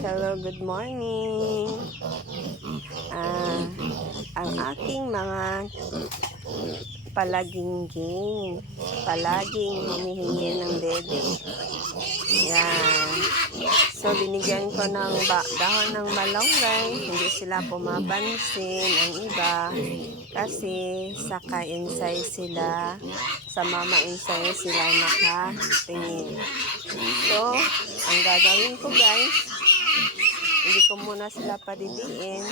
Hello, good morning. Ah, ang aking mga palagingging, palaging humihingi ng dede. Yan. So, binigyan ko ng dahon ng malunggay. Hindi sila pumapansin, ang iba. Kasi sa ka-insay sila, sa mama insay sila nakatingin. So, ang gagawin ko guys, hindi ko muna sila padidiin.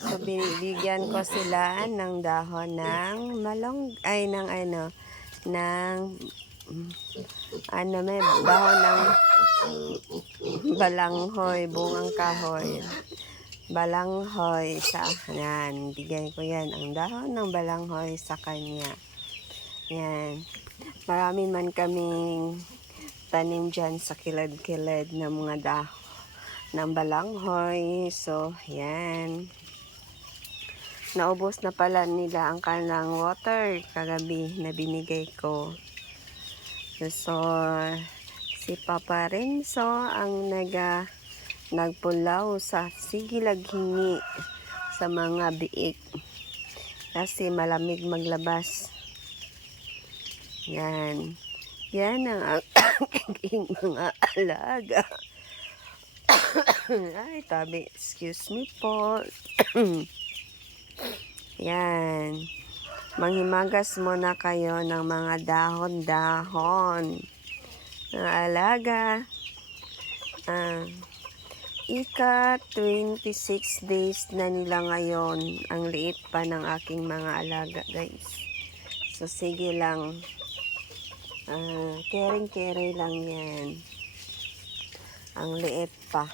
So, binibigyan ko sila ng dahon ng may dahon ng balanghoy, bungang kahoy. Balanghoy yan, bigyan ko yan, ang dahon ng balanghoy sa kanya. Yan. Marami man kaming tanim dyan sa kilid-kilid ng mga dahon ng balanghoy. So, yan. Naubos na pala nila ang kanilang water kagabi na binigay ko. So, si Papa Renzo ang nagpulaw sa sigilaghingi sa mga biik. Kasi malamig maglabas. Yan. Yan ang aking mga alaga. Ay, tabi. Excuse me po. Yan. Manghimagas muna kayo ng mga dahon-dahon. Mga alaga. Ika-26 days na nila ngayon. Ang liit pa ng aking mga alaga, guys. So, sige lang. Caring lang yan. Ang liit pa.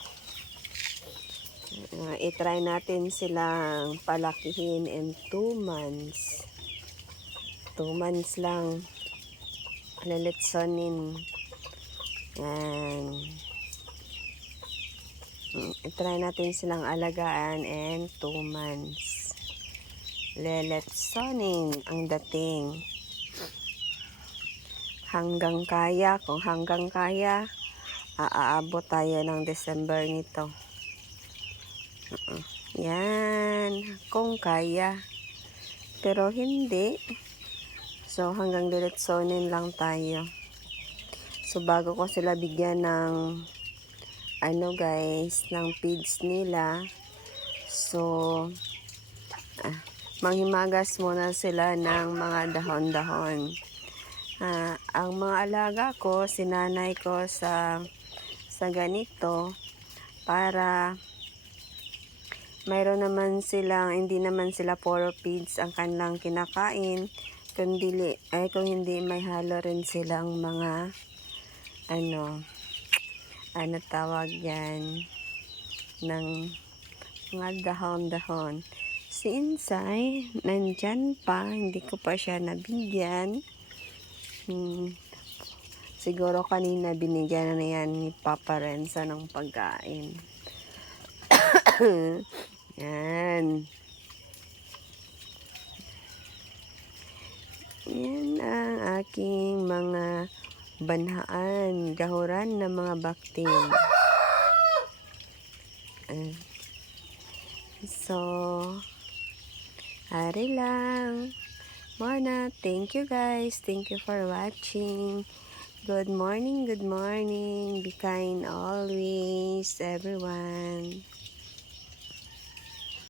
I-try natin silang palakihin in 2 months. 2 months lang. Lalitsonin. Yan. I-try natin silang alagaan in 2 months. Lalitsonin ang dating. Hanggang kaya, kung hanggang kaya, aabot tayo ng December nito. Yan, kung kaya. Pero hindi. So, hanggang diretsonin lang tayo. So, bago ko sila bigyan ng ng feeds nila. So, manghimagas muna sila ng mga dahon-dahon. Ang mga alaga ko, sinanay ko sa ganito para mayroon naman silang, hindi naman sila puro feeds ang kanilang kinakain, kung hindi may halo rin silang mga tawag yan ng mga dahon-dahon. Si Insay nandyan pa, hindi ko pa siya nabigyan. Siguro kanina binigyan na yan ni Papa Renzo ng pagkain. Yan. Yan ang aking mga banhaan, gahuran ng mga bakting. So, hari lang. Mona, thank you guys. Thank you for watching. Good morning, good morning. Be kind always, everyone.